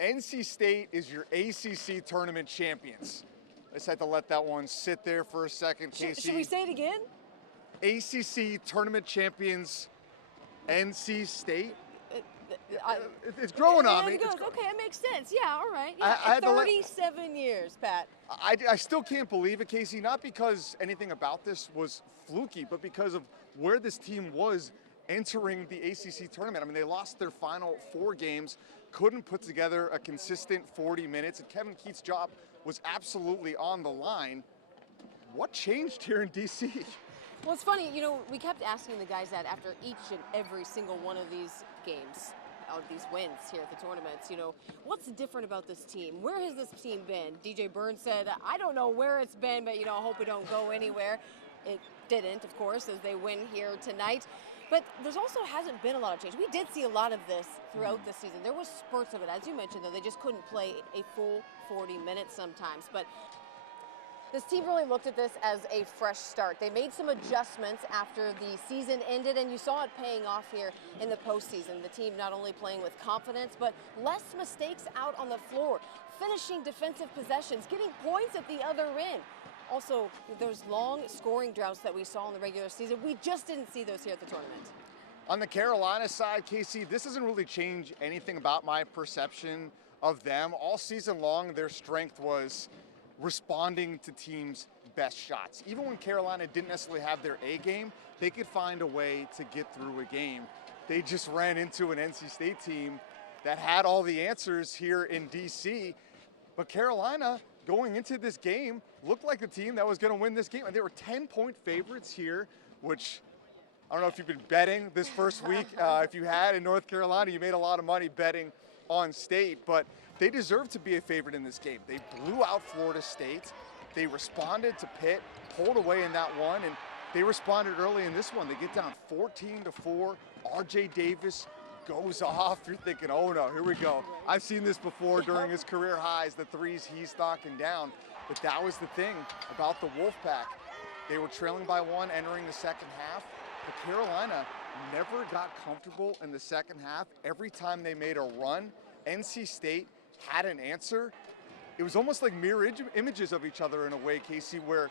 NC State is your ACC Tournament champions. I just had to let that one sit there for a second, Kacy. Should we say it again? ACC Tournament champions, NC State. It's growing on me. Okay, it makes sense. Yeah, all right. I Yeah, had to 37 years, Pat. I still can't believe it, Kacy, not because anything about this was fluky, but because of where this team was entering the ACC tournament. I mean, they lost their final 4 games, couldn't put together a consistent 40 minutes, and Kevin Keith's job was absolutely on the line. What changed here in DC? Well, it's funny, you know, we kept asking the guys that after each and every single one of these games, or these wins here at the tournaments, you know, what's different about this team? Where has this team been? DJ Burns said, I don't know where it's been, but, you know, I hope we don't go anywhere. It didn't, of course, as they win here tonight. But there's also hasn't been a lot of change. We did see a lot of this throughout the season. There was spurts of it. As you mentioned, though, they just couldn't play a full 40 minutes sometimes. But this team really looked at this as a fresh start. They made some adjustments after the season ended, and you saw it paying off here in the postseason. The team not only playing with confidence, but less mistakes out on the floor, finishing defensive possessions, getting points at the other end. Also, those long scoring droughts that we saw in the regular season, we just didn't see those here at the tournament. On the Carolina side, Kacy, this doesn't really change anything about my perception of them. All season long, their strength was responding to teams' best shots. Even when Carolina didn't necessarily have their A game, they could find a way to get through a game. They just ran into an NC State team that had all the answers here in DC, but Carolina, going into this game, looked like a team that was going to win this game. And they were 10-point favorites here, which I don't know if you've been betting this first week. If you had in North Carolina, you made a lot of money betting on State, but they deserve to be a favorite in this game. They blew out Florida State. They responded to Pitt, pulled away in that one, and they responded early in this one. They get down 14-4. RJ Davis goes off. You're thinking, oh no, here we go. I've seen this before during his career highs, the threes he's knocking down. But that was the thing about the Wolfpack. They were trailing by 1 entering the second half, but Carolina never got comfortable in the second half. Every time they made a run, NC State had an answer. It was almost like mirror images of each other in a way, Kacy, where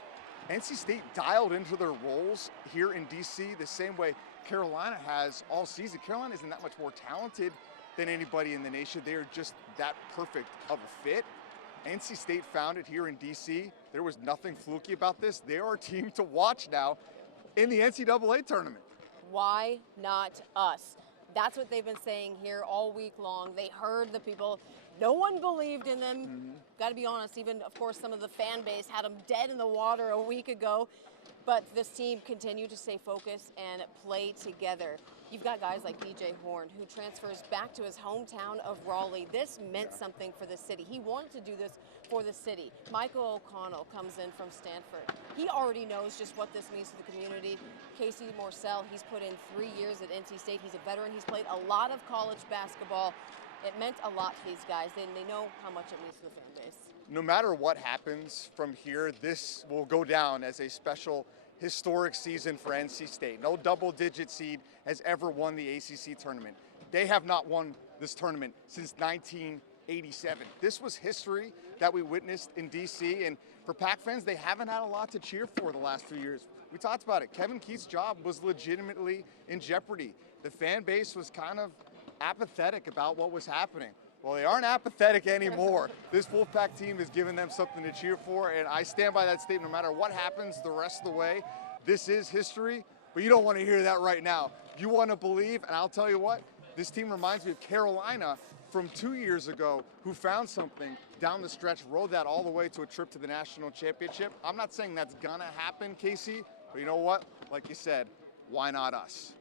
NC State dialed into their roles here in DC the same way Carolina has all season. Carolina isn't that much more talented than anybody in the nation. They are just that perfect of a fit. NC State found it here in DC. There was nothing fluky about this. They are a team to watch now in the NCAA tournament. Why not us? That's what they've been saying here all week long. They heard the people. No one believed in them. Got to be honest, even, of course, some of the fan base had them dead in the water a week ago. But this team continued to stay focused and play together. You've got guys like DJ Horn, who transfers back to his hometown of Raleigh. This meant something for the city. He wanted to do this for the city. Michael O'Connell comes in from Stanford. He already knows just what this means to the community. Kacy Morcell, he's put in 3 years at NC State. He's a veteran. He's played a lot of college basketball. It meant a lot to these guys, and they know how much it means to the fan base. No matter what happens from here, this will go down as a special historic season for NC State. No double-digit seed has ever won the ACC tournament. They have not won this tournament since 1987. This was history that we witnessed in DC, and for Pac fans, they haven't had a lot to cheer for the last 2 years. We talked about it. Kevin Keith's job was legitimately in jeopardy. The fan base was kind of apathetic about what was happening. Well, they aren't apathetic anymore. This Wolfpack team has given them something to cheer for, and I stand by that statement no matter what happens the rest of the way. This is history, but you don't want to hear that right now. You want to believe, and I'll tell you what, this team reminds me of Carolina from 2 years ago, who found something down the stretch, rode that all the way to a trip to the national championship. I'm not saying that's gonna happen, Kacy, but you know what? Like you said, why not us?